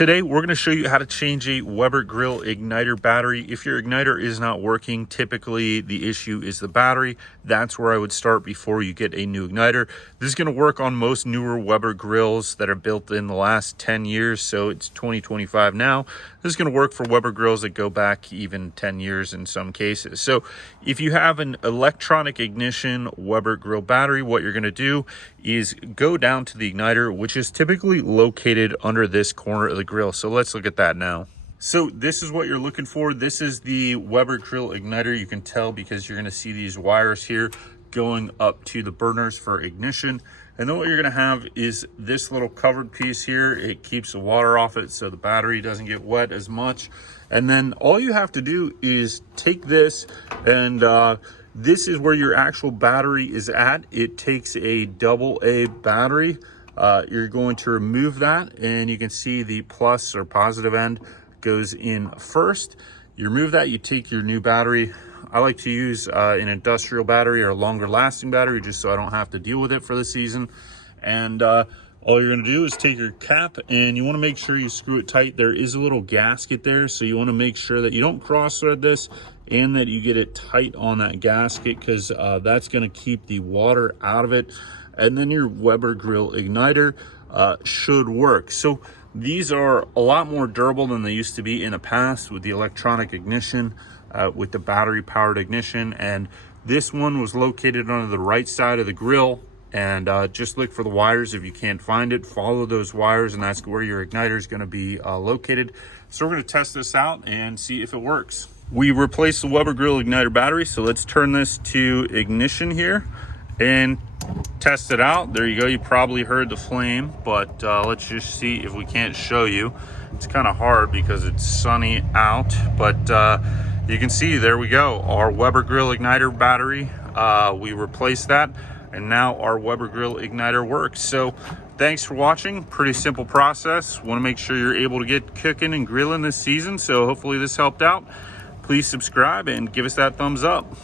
Today, we're going to show you how to change a Weber grill igniter battery. If your igniter is not working, typically the issue is the battery. That's where I would start before you get a new igniter. This is going to work on most newer Weber grills that are built in the last 10 years. So it's 2025 now. This is going to work for Weber grills that go back even 10 years in some cases. So if you have an electronic ignition Weber grill battery, what you're going to do is go down to the igniter, which is typically located under this corner of the grill. So let's look at that now. So this is what you're looking for. This is the Weber grill igniter. You can tell because you're going to see these wires here going up to the burners for ignition. And then what you're going to have is this little covered piece here. It keeps the water off it so the battery doesn't get wet as much. And then all you have to do is take this, and this is where your actual battery is at. It takes a AA battery. You're going to remove that, and you can see the plus or positive end goes in first. You remove that, you take your new battery. I like to use an industrial battery or a longer lasting battery just so I don't have to deal with it for the season. And all you're going to do is take your cap, and you want to make sure you screw it tight. There is a little gasket there, so you want to make sure that you don't cross thread this and that you get it tight on that gasket, because that's going to keep the water out of it. And then your Weber grill igniter should work. So these are a lot more durable than they used to be in the past with the electronic ignition, with the battery powered ignition. And this one was located on the right side of the grill. And just look for the wires. If you can't find it, follow those wires, and that's where your igniter is going to be located. So we're going to test this out and see if it works. We replaced the Weber grill igniter battery, so let's turn this to ignition here and test it out. There you go. You probably heard the flame, but let's just see if we can't show you. It's kind of hard because it's sunny out, but you can see, there we go, our Weber grill igniter battery. We replaced that, and now our Weber grill igniter works. So thanks for watching. Pretty simple process. Want to make sure you're able to get cooking and grilling this season, so hopefully this helped out. Please subscribe and give us that thumbs up.